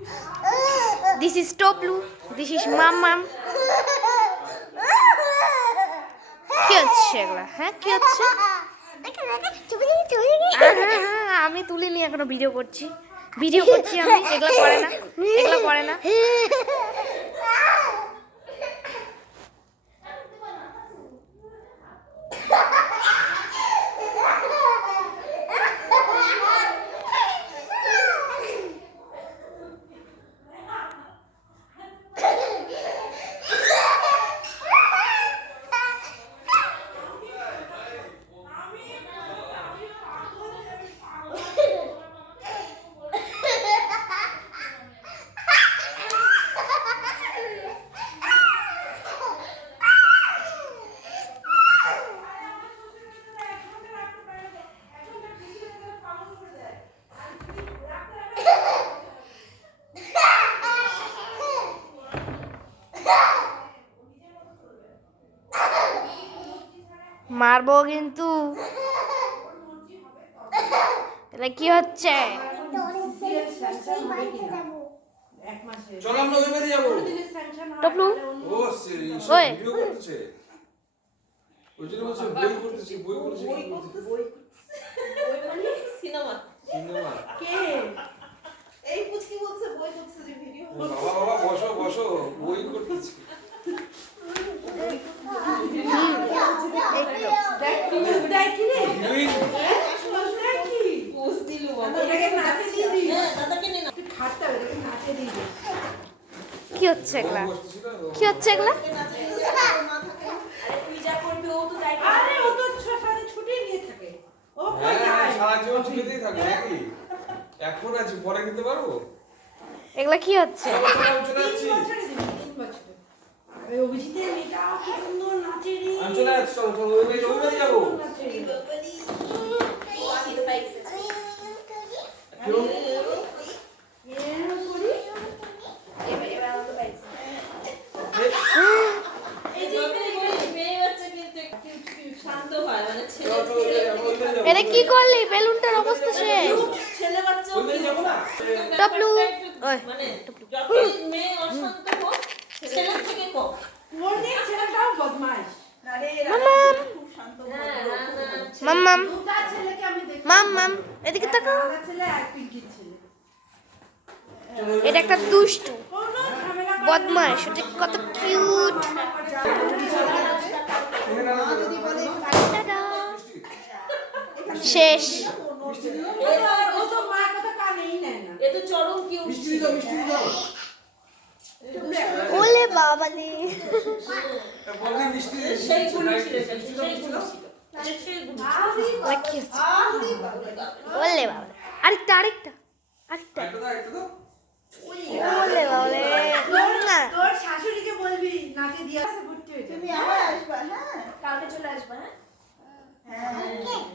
This is Toplu. This is Mammam. কি হচ্ছে এগুলা? হ্যাঁ কি হচ্ছে? আমি তুলিনি, এখনো ভিডিও করছি আমি। এগুলা করে না। মারবো কিন্তু। এটা কি হচ্ছে? টপলু ওই সিনেমা কে এই পুচকি বলছে বই করছে যে ভিডিও বাবা বসো বসো বই করতেছি। কি হচ্ছে এগুলা? এখন আছি পরে কিনতে পারবো। এগুলা কি হচ্ছে? এটা কি করলি? বেলুনটার অবস্থা শেষ। টপলু মানে যতই মেয়ে অশান্ত হোক ছেলে থেকে কম ওর ছেলেটাও বদমাশ। মাম্মাম এদিকে তাকাও। এটা একটা দুষ্টু বদমাশ, এটা কত কিউট। শেষ। ওলে বাবা রে, ওলে বাবা, আরেকটা ওলে বাবা রে। তোর শাশুড়িকে বলবি নাচে দিয়ে আসে, ঘুরতে তুমি আবার আসবা। হ্যাঁ কালকে চলে আসবা। হ্যাঁ